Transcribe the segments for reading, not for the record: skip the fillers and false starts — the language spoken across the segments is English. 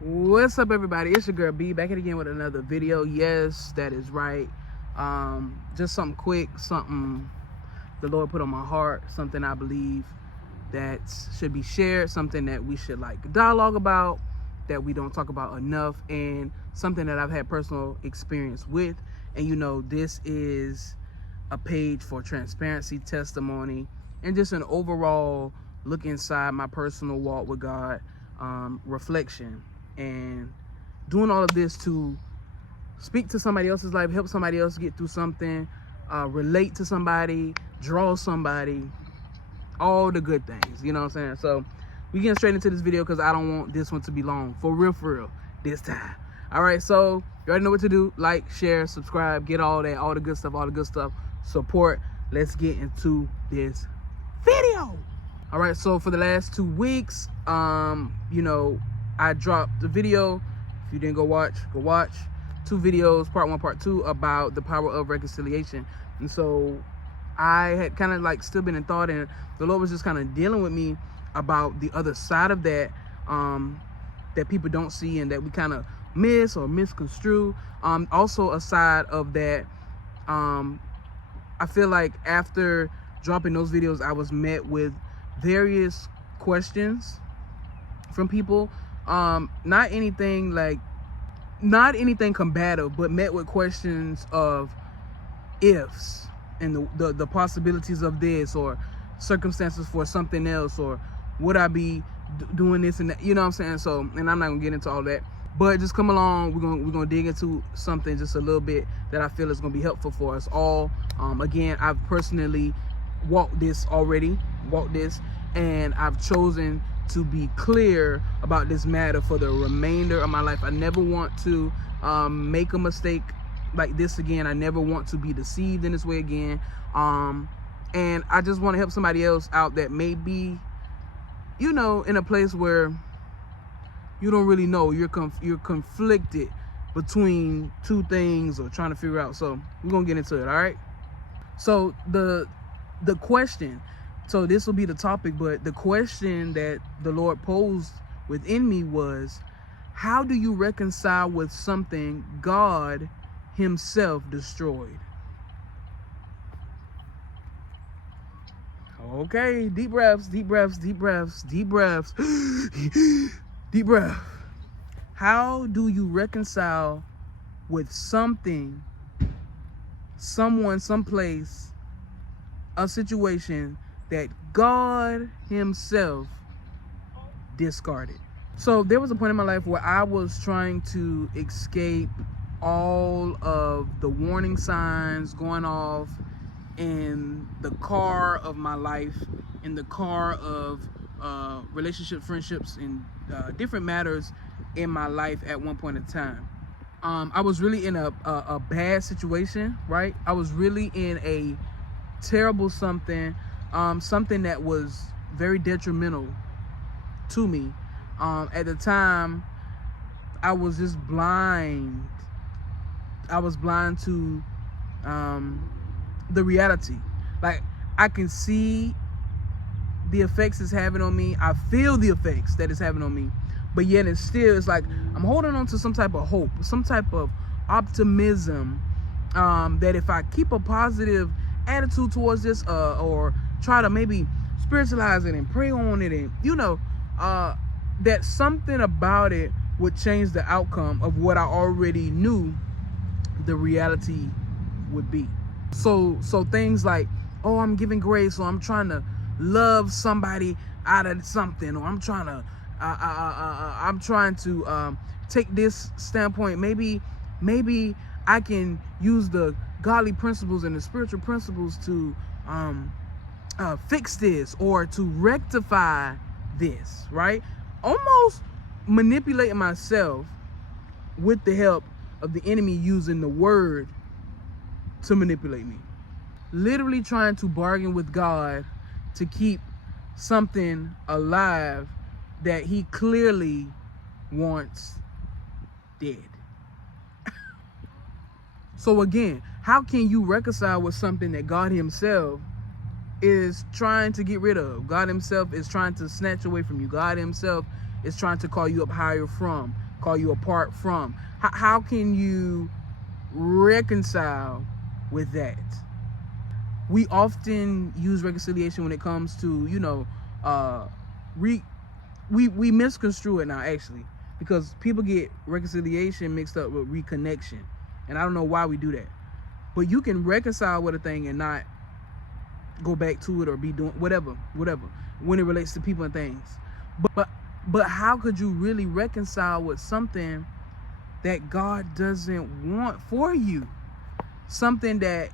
What's up, everybody? It's your girl B, back again with another video. Yes, that is right. Just something quick, something the Lord put on my heart, something I believe that should be shared, something that we should dialogue about, that we don't talk about enough, and something that I've had personal experience with. And this is a page for transparency, testimony, and just an overall look inside my personal walk with God, reflection, and doing all of this to speak to somebody else's life, help somebody else get through something, relate to somebody, draw somebody, all the good things, you know what I'm saying? So we getting straight into this video because I don't want this one to be long, for real this time. All right, so you already know what to do. Like, share, subscribe, get all that, all the good stuff, support. Let's get into this video. All right, so for the last 2 weeks, I dropped the video. If you didn't go watch 2 videos, part 1, part 2, about the power of reconciliation. And so I had kind of still been in thought, and the Lord was just kind of dealing with me about the other side of that, that people don't see and that we kind of miss or misconstrue. Also a side of that, I feel like after dropping those videos, I was met with various questions from people. Not anything combative, but met with questions of ifs and the possibilities of this, or circumstances for something else, or would I be doing this and that, you know what I'm saying? So, and I'm not gonna get into all that, but just come along. We're gonna dig into something just a little bit that I feel is gonna be helpful for us all. Again, I've personally walked this, and I've chosen to be clear about this matter for the remainder of my life. I never want to make a mistake like this again. I never want to be deceived in this way again. And I just want to help somebody else out that may be, in a place where you don't really know. You're conflicted between two things, or trying to figure out. So we're gonna get into it. All right. So the question. So this will be the topic, but the question that the Lord posed within me was, how do you reconcile with something God himself destroyed? Okay, deep breaths. Deep breath. How do you reconcile with something, someone, someplace, a situation that God himself discarded? So there was a point in my life where I was trying to escape all of the warning signs going off in the car of my life, in the car of relationships, friendships, and different matters in my life at one point in time. I was really in a bad situation, right? I was really in a terrible something that was very detrimental to me. At the time, I was just blind. I was blind to the reality. I can see the effects it's having on me. I feel the effects that it's having on me. But yet it's like I'm holding on to some type of hope, some type of optimism, that if I keep a positive attitude towards this, or try to maybe spiritualize it and pray on it, and that something about it would change the outcome of what I already knew the reality would be. So things like, oh, I'm giving grace, or I'm trying to love somebody out of something, or I'm trying to take this standpoint. Maybe I can use the godly principles and the spiritual principles to fix this, or to rectify this, right? Almost manipulating myself with the help of the enemy, using the word to manipulate me. Literally trying to bargain with God to keep something alive that he clearly wants dead. So again, how can you reconcile with something that God himself is trying to get rid of? God himself is trying to snatch away from you. God himself is trying to call you up higher from. call you apart from. How can you reconcile with that? We often use reconciliation when it comes to, we misconstrue it now, actually, because people get reconciliation mixed up with reconnection, and I don't know why we do that. But you can reconcile with a thing and not go back to it or be doing whatever when it relates to people and things. But how could you really reconcile with something that God doesn't want for you? Something that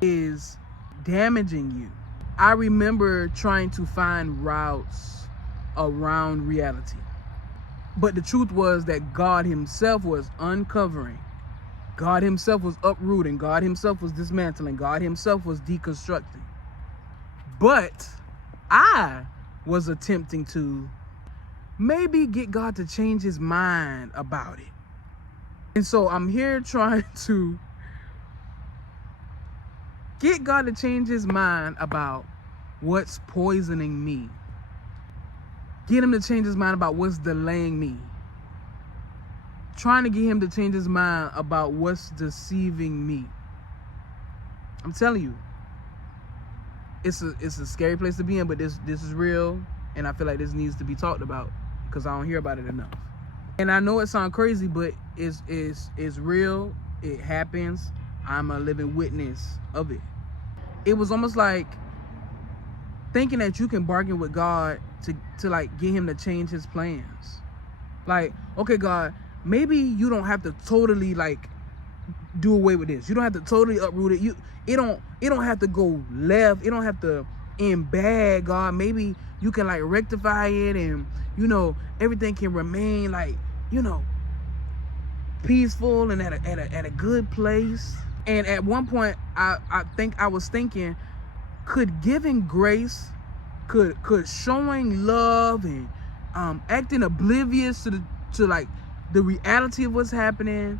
is damaging you. I remember trying to find routes around reality. But the truth was that God himself was uncovering. God himself was uprooting. God himself was dismantling. God himself was deconstructing. But I was attempting to maybe get God to change his mind about it. And so I'm here trying to get God to change his mind about what's poisoning me. Get him to change his mind about what's delaying me. Trying to get him to change his mind about what's deceiving me. I'm telling you, it's a scary place to be in, but this is real, and I feel like this needs to be talked about because I don't hear about it enough. And I know it sounds crazy, but it's real. It happens. I'm a living witness of it. It was almost like thinking that you can bargain with God to like get him to change his plans. Like, okay, God, maybe you don't have to totally like do away with this. You don't have to totally uproot it. It don't have to go left. It don't have to end bad, God. Maybe you can like rectify it, and everything can remain like peaceful and at a good place. And at one point, I think I was thinking, could giving grace, could showing love and acting oblivious to like the reality of what's happening,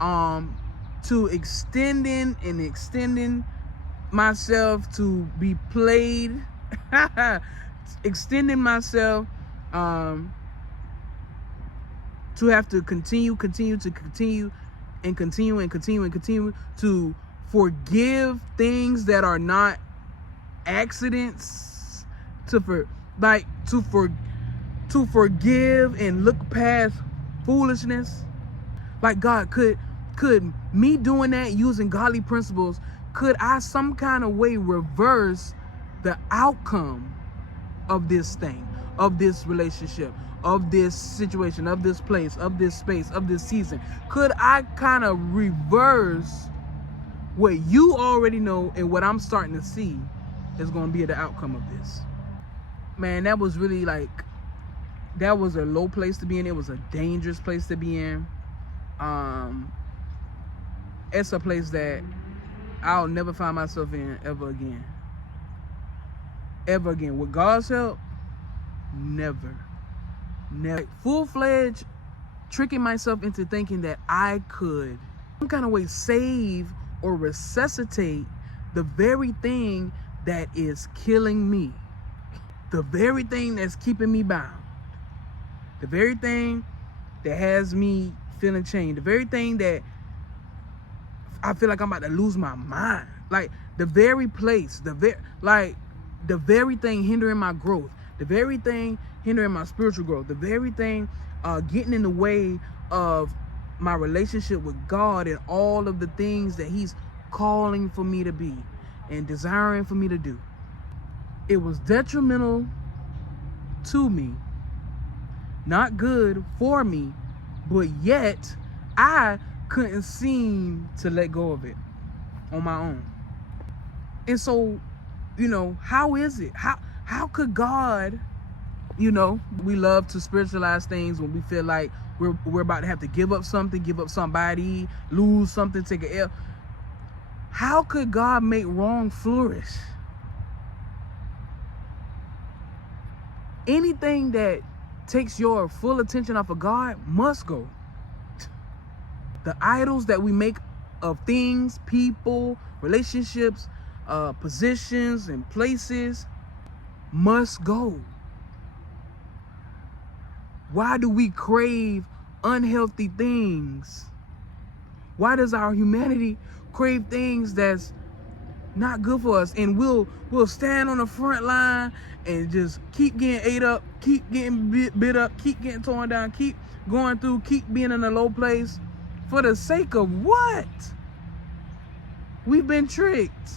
to extending myself to be played, extending myself to have to continue to forgive things that are not accidents, to forgive and look past foolishness. Like, God, could me doing that using godly principles, could I some kind of way reverse the outcome of this thing, of this relationship, of this situation, of this place, of this space, of this season? Could I kind of reverse what you already know and what I'm starting to see is going to be the outcome of this? Man, that was really that was a low place to be in. It was a dangerous place to be in. It's a place that I'll never find myself in ever again. Ever again. With God's help, never. Full-fledged tricking myself into thinking that I could some kind of way save or resuscitate the very thing that is killing me, the very thing that's keeping me bound, the very thing that has me feeling chained, the very thing that I feel like I'm about to lose my mind, like the very place, the very thing hindering my growth, the very thing hindering my spiritual growth, the very thing getting in the way of my relationship with God and all of the things that he's calling for me to be and desiring for me to do. It was detrimental to me, not good for me, but yet I couldn't seem to let go of it on my own. And so, how is it? How could God, we love to spiritualize things when we feel like we're about to have to give up something, give up somebody, lose something, take a L. How could God make wrong flourish? Anything that takes your full attention off of God must go. The idols that we make of things, people, relationships, positions, and places must go. Why do we crave unhealthy things? Why does our humanity crave things that's not good for us? And we'll stand on the front line and just keep getting ate up, keep getting bit up, keep getting torn down, keep going through, keep being in a low place for the sake of what? We've been tricked.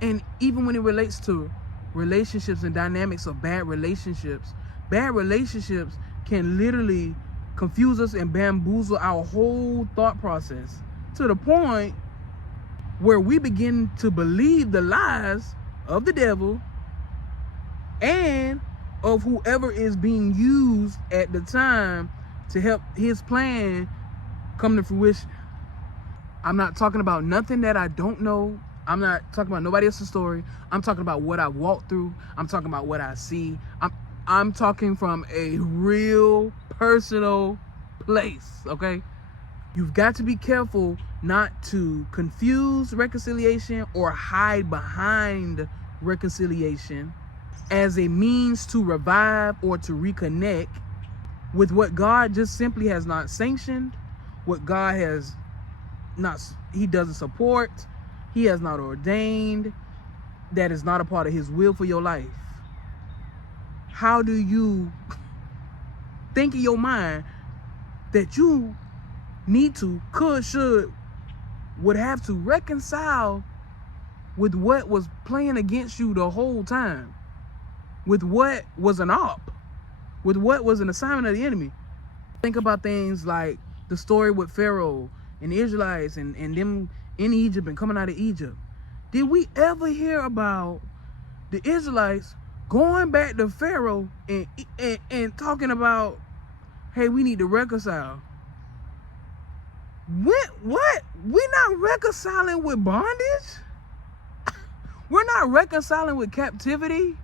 And even when it relates to relationships and dynamics of bad relationships can literally confuse us and bamboozle our whole thought process to the point where we begin to believe the lies of the devil and of whoever is being used at the time to help his plan come to fruition. I'm not talking about nothing that I don't know. I'm not talking about nobody else's story. I'm talking about what I walked through. I'm talking about what I see. I'm talking from a real personal place, okay? You've got to be careful not to confuse reconciliation or hide behind reconciliation as a means to revive or to reconnect with what God just simply has not sanctioned, what God has not, he doesn't support, he has not ordained, that is not a part of his will for your life. How do you think in your mind that you need to, could, should, would have to reconcile with what was playing against you the whole time, with what was an op, with what was an assignment of the enemy? Think about things like the story with Pharaoh and the Israelites and them in Egypt and coming out of Egypt. Did we ever hear about the Israelites going back to Pharaoh and talking about, hey, we need to reconcile? What? We're not reconciling with bondage? We're not reconciling with captivity?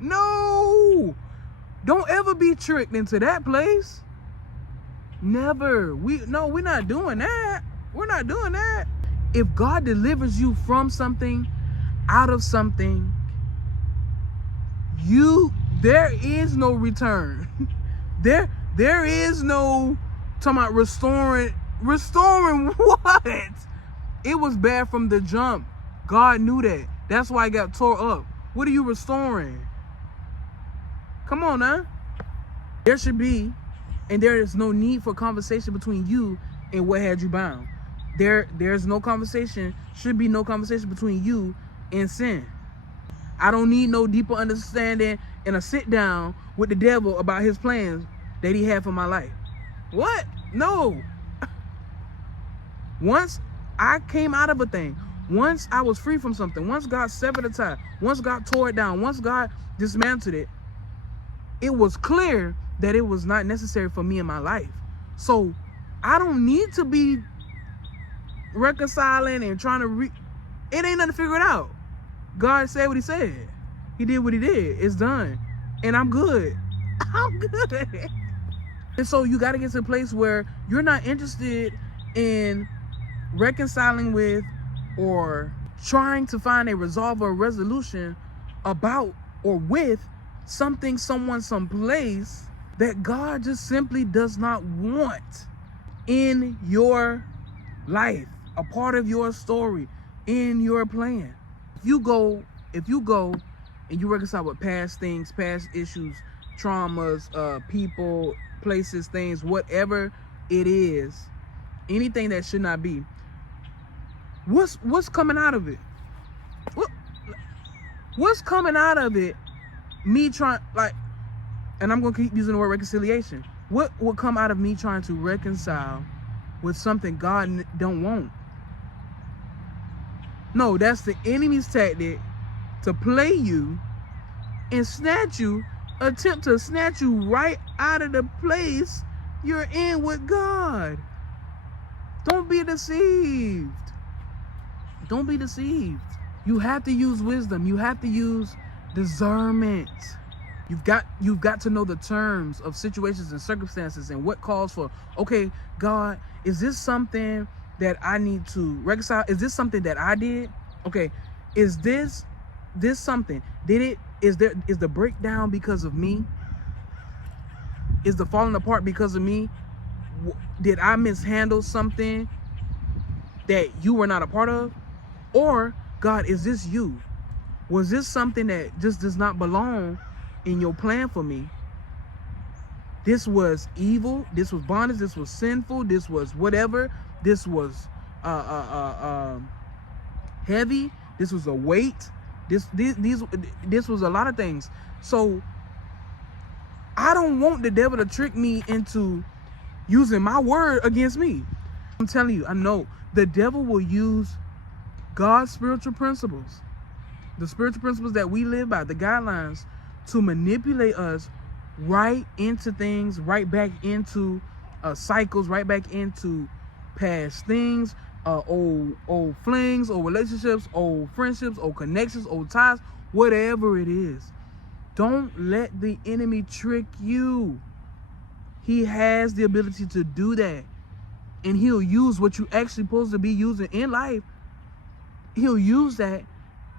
No! Don't ever be tricked into that place. Never. We're not doing that. We're not doing that. If God delivers you from something, out of something, there is no return. There is no talking about restoring what? It was bad from the jump. God knew that. That's why it got tore up. What are you restoring? Come on now. There should be, and there is no need for conversation between you and what had you bound. There's no conversation, should be no conversation between you and sin. I don't need no deeper understanding and a sit down with the devil about his plans that he had for my life. What? No. Once I came out of a thing, once I was free from something, once God severed the tie, once God tore it down, once God dismantled it, it was clear that it was not necessary for me in my life. So I don't need to be reconciling and trying to it ain't nothing to figure it out. God said what he said. He did what he did. It's done. And I'm good. I'm good. And so you got to get to a place where you're not interested in reconciling with or trying to find a resolve or a resolution about or with something, someone, someplace that God just simply does not want in your life, a part of your story, in your plan. If you go and you reconcile with past things, past issues, traumas, people, places, things, whatever it is, anything that should not be, what's coming out of it? What's coming out of it? Me trying, like, and I'm gonna keep using the word reconciliation. What will come out of me trying to reconcile with something God don't want? No, that's the enemy's tactic to play you and attempt to snatch you right out of the place you're in with God. Don't be deceived. Don't be deceived. You have to use wisdom. You have to use discernment. You've got to know the terms of situations and circumstances and what calls for, okay, God, is this something that I need to reconcile? Is this something that I did? Okay, is this something? Is the breakdown because of me? Is the falling apart because of me? Did I mishandle something that you were not a part of? Or, God, is this you? Was this something that just does not belong in your plan for me? This was evil. This was bondage. This was sinful. This was whatever. This was heavy. This was a weight. This was a lot of things. So I don't want the devil to trick me into using my word against me. I'm telling you, I know the devil will use God's spiritual principles, the spiritual principles that we live by, the guidelines, to manipulate us right into things, right back into cycles, right back into past things, old flings, old relationships, old friendships, old connections, old ties, whatever it is. Don't let the enemy trick you. He has the ability to do that. And he'll use what you actually supposed to be using in life. He'll use that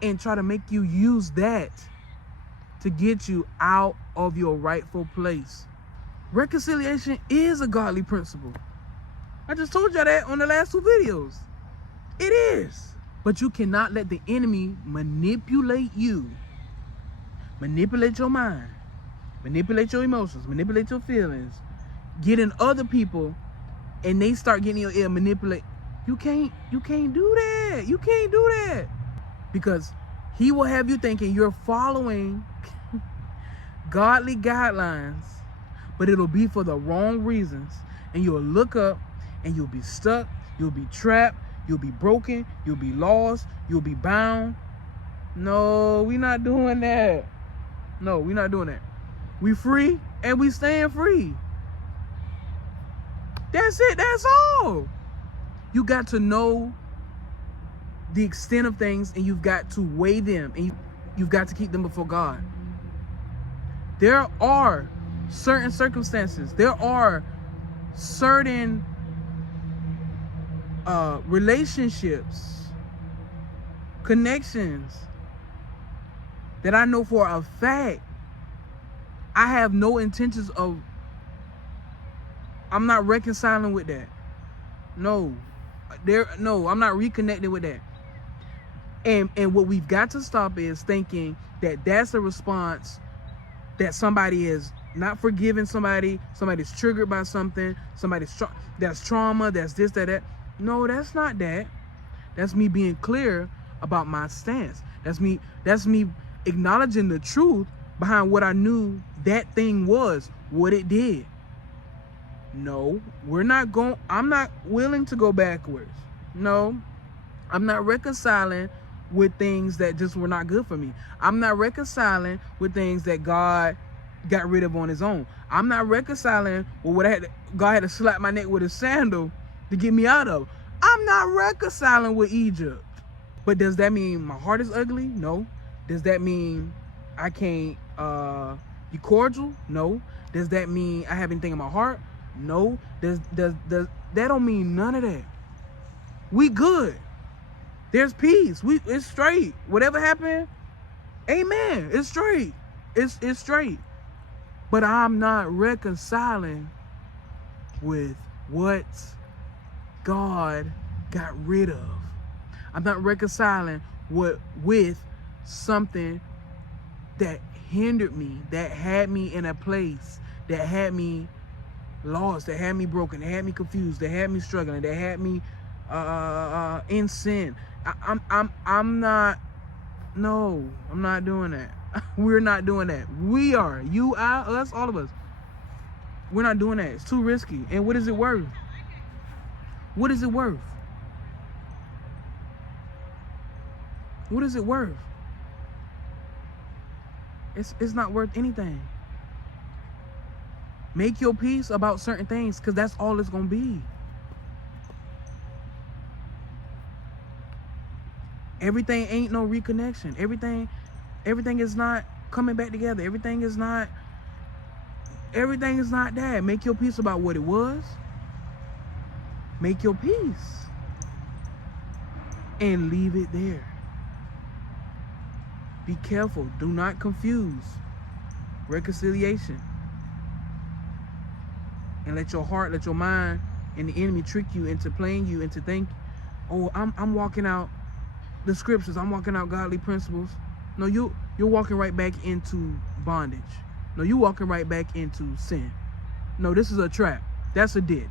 and try to make you use that to get you out of your rightful place. Reconciliation is a godly principle. I just told y'all that on the last 2 videos. It is. But you cannot let the enemy manipulate you. Manipulate your mind. Manipulate your emotions. Manipulate your feelings. Get in other people and they start getting your ear, manipulate. You can't do that. You can't do that. Because he will have you thinking you're following godly guidelines, but it'll be for the wrong reasons. And you'll look up and you'll be stuck, you'll be trapped, you'll be broken, you'll be lost, you'll be bound. No, we're not doing that. No, we're not doing that. We free and we staying free. That's it. That's all. You got to know the extent of things, and you've got to weigh them, and you've got to keep them before God. There are certain circumstances. There are certain relationships, connections that I know for a fact I have no intentions of. I'm not reconciling with that. No, I'm not reconnecting with that. And what we've got to stop is thinking that that's a response, that somebody is not forgiving somebody's triggered by something, that's trauma, that's this, that. No, that's not that. That's me being clear about my stance. That's me acknowledging the truth behind what I knew that thing was, what it did. No, I'm not willing to go backwards. No, I'm not reconciling with things that just were not good for me. I'm not reconciling with things that God got rid of on his own. I'm not reconciling with what God had to slap my neck with a sandal to get me out of. I'm not reconciling with Egypt. But does that mean my heart is ugly? No. Does that mean I can't be cordial? No. Does that mean I have anything in my heart? No. Does that don't mean none of that. We good. There's peace. It's straight. Whatever happened, amen. It's straight. It's straight. But I'm not reconciling with what God got rid of. I'm not reconciling with something that hindered me, that had me in a place, that had me lost, that had me broken, that had me confused, that had me struggling, that had me in sin. I'm not doing that. We're not doing that. We are. You, I, us, all of us. We're not doing that. It's too risky. And what is it worth? What is it worth? What is it worth? It's not worth anything. Make your peace about certain things, because that's all it's going to be. Everything ain't no reconnection. Everything is not coming back together. Everything is not that. Make your peace about what it was. Make your peace. And leave it there. Be careful. Do not confuse reconciliation and let your heart, let your mind, and the enemy trick you into playing you into thinking, oh, I'm walking out the scriptures, I'm walking out godly principles. No, you're walking right back into bondage. No, you're walking right back into sin. No, this is a trap. That's a ditch.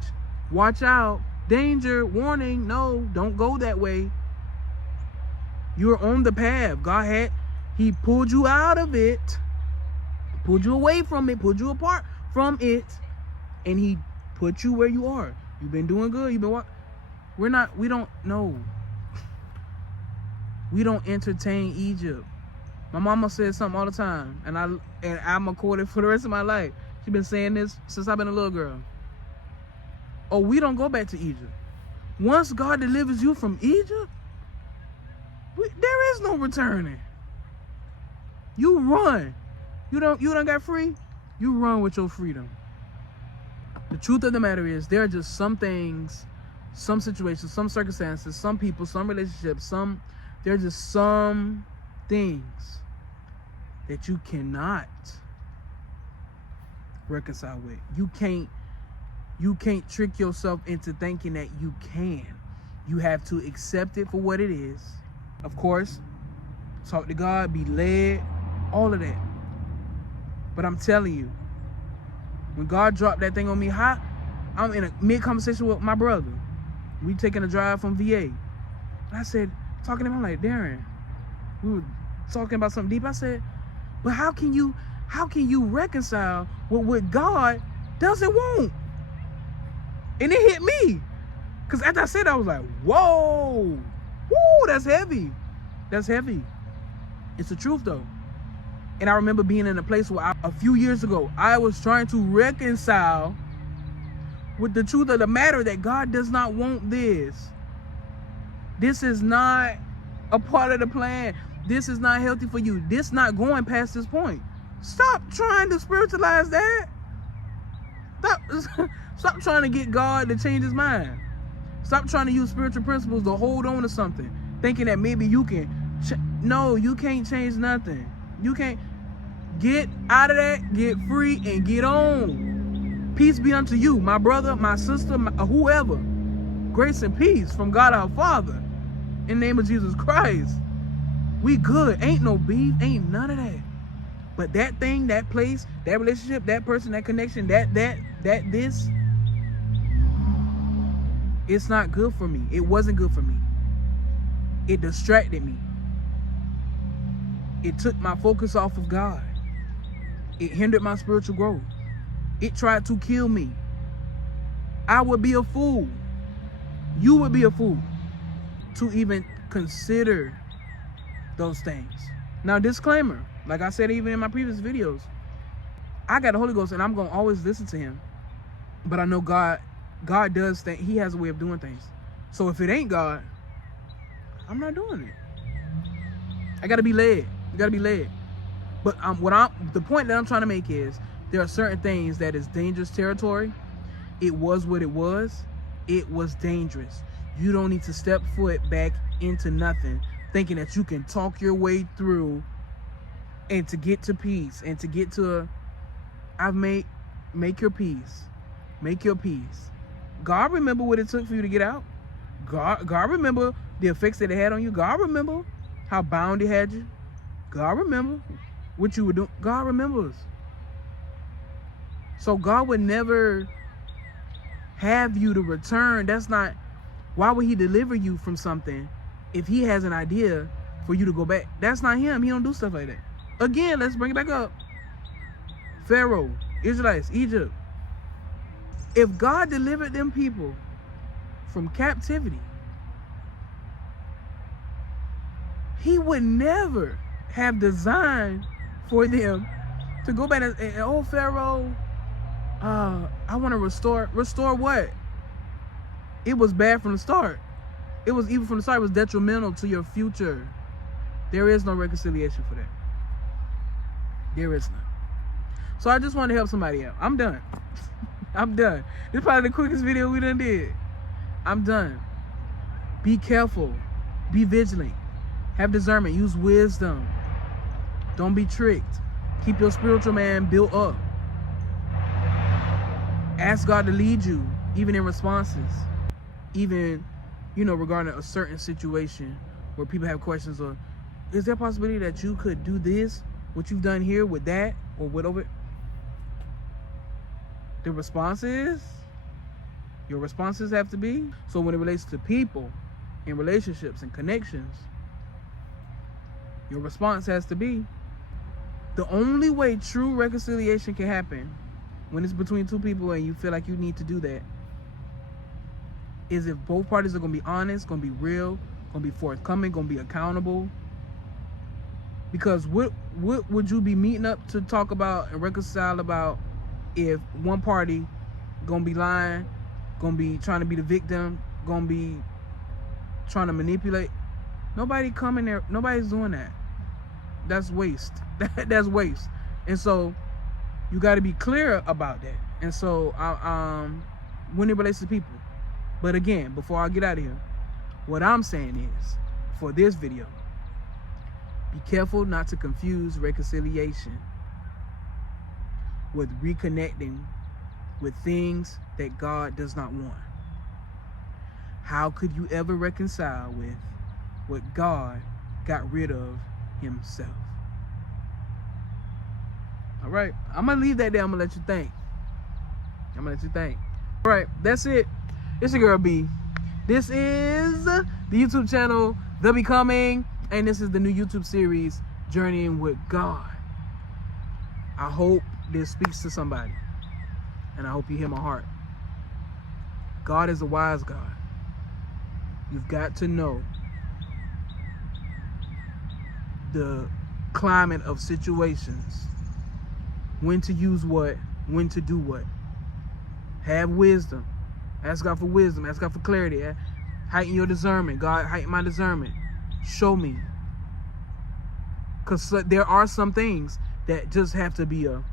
Watch out. Danger. Warning. No, don't go that way. You're on the path. He pulled you out of it, pulled you away from it, pulled you apart from it, and he put you where you are. You've been doing good. We don't know. We don't entertain Egypt. My mama says something all the time, and I'm gonna quote it for the rest of my life. She's been saying this since I've been a little girl. Oh, we don't go back to Egypt. Once God delivers you from Egypt, there is no returning. You run. You don't got free. You run with your freedom. The truth of the matter is, there are just some things, some situations, some circumstances, some people, some relationships, there are just some things that you cannot reconcile with. You can't trick yourself into thinking that you can. You have to accept it for what it is. Of course, talk to God, be led, all of that. But I'm telling you, when God dropped that thing on me, I'm in a mid-conversation with my brother. We taking a drive from VA. I said, talking to him, I'm like, Darren, we were talking about something deep. I said, but how can you reconcile with what God doesn't want? And it hit me. Because after I said that, I was like, whoa, that's heavy. That's heavy. It's the truth, though. And I remember being in a place where a few years ago, I was trying to reconcile with the truth of the matter that God does not want this. This is not a part of the plan. This is not healthy for you. This not going past this point. Stop trying to spiritualize that. Stop trying to get God to change his mind. Stop trying to use spiritual principles to hold on to something, thinking that maybe you can. No, you can't change nothing. You can't. Get out of that, get free, and get on. Peace be unto you, my brother, my sister, whoever. Grace and peace from God our Father. In the name of Jesus Christ. We good. Ain't no beef. Ain't none of that. But that thing, that place, that relationship, that person, that connection, this, it's not good for me. It wasn't good for me. It distracted me. It took my focus off of God. It hindered my spiritual growth. It tried to kill me. I would be a fool. You would be a fool to even consider those things. Now, disclaimer, like I said even in my previous videos, I got the Holy Ghost and I'm going to always listen to him. But I know God does think he has a way of doing things. So if it ain't God, I'm not doing it. I got to be led. You got to be led. But the point that I'm trying to make is there are certain things that is dangerous territory. It was what it was. It was dangerous. You don't need to step foot back into nothing thinking that you can talk your way through and to get to peace and to get to make your peace. Make your peace. God remember what it took for you to get out. God remember the effects that it had on you. God remember how bound it had you. God remember what you were doing. God remembers. So God would never have you to return. That's not, why would he deliver you from something if he has an idea for you to go back? That's not him. He don't do stuff like that. Again, let's bring it back up. Pharaoh, Israelites, Egypt. If God delivered them people from captivity, he would never have designed for them to go back and oh, Pharaoh, I want to restore what? It was bad from the start. It was evil from the start. It was detrimental to your future. There is no reconciliation for that. There is none. So I just want to help somebody out. I'm done. I'm done. This is probably the quickest video we done did. I'm done. Be careful. Be vigilant. Have discernment. Use wisdom. Don't be tricked. Keep your spiritual man built up. Ask God to lead you, even in responses, even, regarding a certain situation where people have questions, or is there a possibility that you could do this, what you've done here, with that, or whatever? The responses, your responses have to be. So when it relates to people and relationships and connections, your response has to be. The only way true reconciliation can happen when it's between two people and you feel like you need to do that is if both parties are going to be honest, going to be real, going to be forthcoming, going to be accountable. Because what would you be meeting up to talk about and reconcile about if one party going to be lying, going to be trying to be the victim, going to be trying to manipulate? Nobody coming there. Nobody's doing that. That's waste. That's waste. And so you got to be clear about that. And so when it relates to people. But again, before I get out of here, what I'm saying is, for this video, be careful not to confuse reconciliation with reconnecting with things that God does not want. How could you ever reconcile with what God got rid of himself? All right, I'm gonna leave that there. I'm gonna let you think. All right, that's it. It's your girl B. This is the YouTube channel The Becoming, and this is the new YouTube series, Journeying with God. I hope this speaks to somebody, and I hope you hear my heart. God is a wise God. You've got to know the climate of situations, when to use what, when to do what. Have wisdom. Ask God for wisdom. Ask God for clarity. Heighten your discernment. God, heighten my discernment. Show me. Because there are some things that just have to be a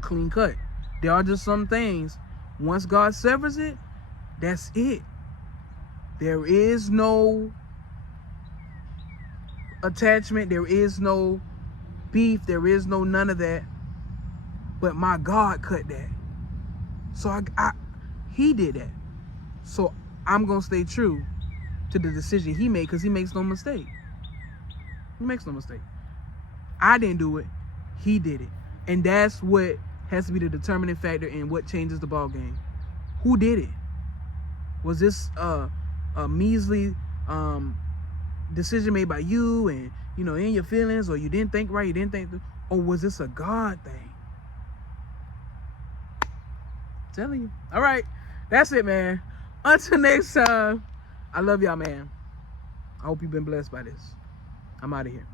clean cut. There are just some things, once God severs it, that's it. There is no attachment. There is no beef. There is no none of that. But my God cut that. So he did that. So I'm going to stay true to the decision he made, because he makes no mistake. He makes no mistake. I didn't do it. He did it. And that's what has to be the determining factor in what changes the ball game. Who did it? Was this a measly decision made by you and, in your feelings, or you didn't think right, you didn't think, or was this a God thing? I'm telling you. All right. That's it, man. Until next time, I love y'all, man. I hope you've been blessed by this. I'm out of here.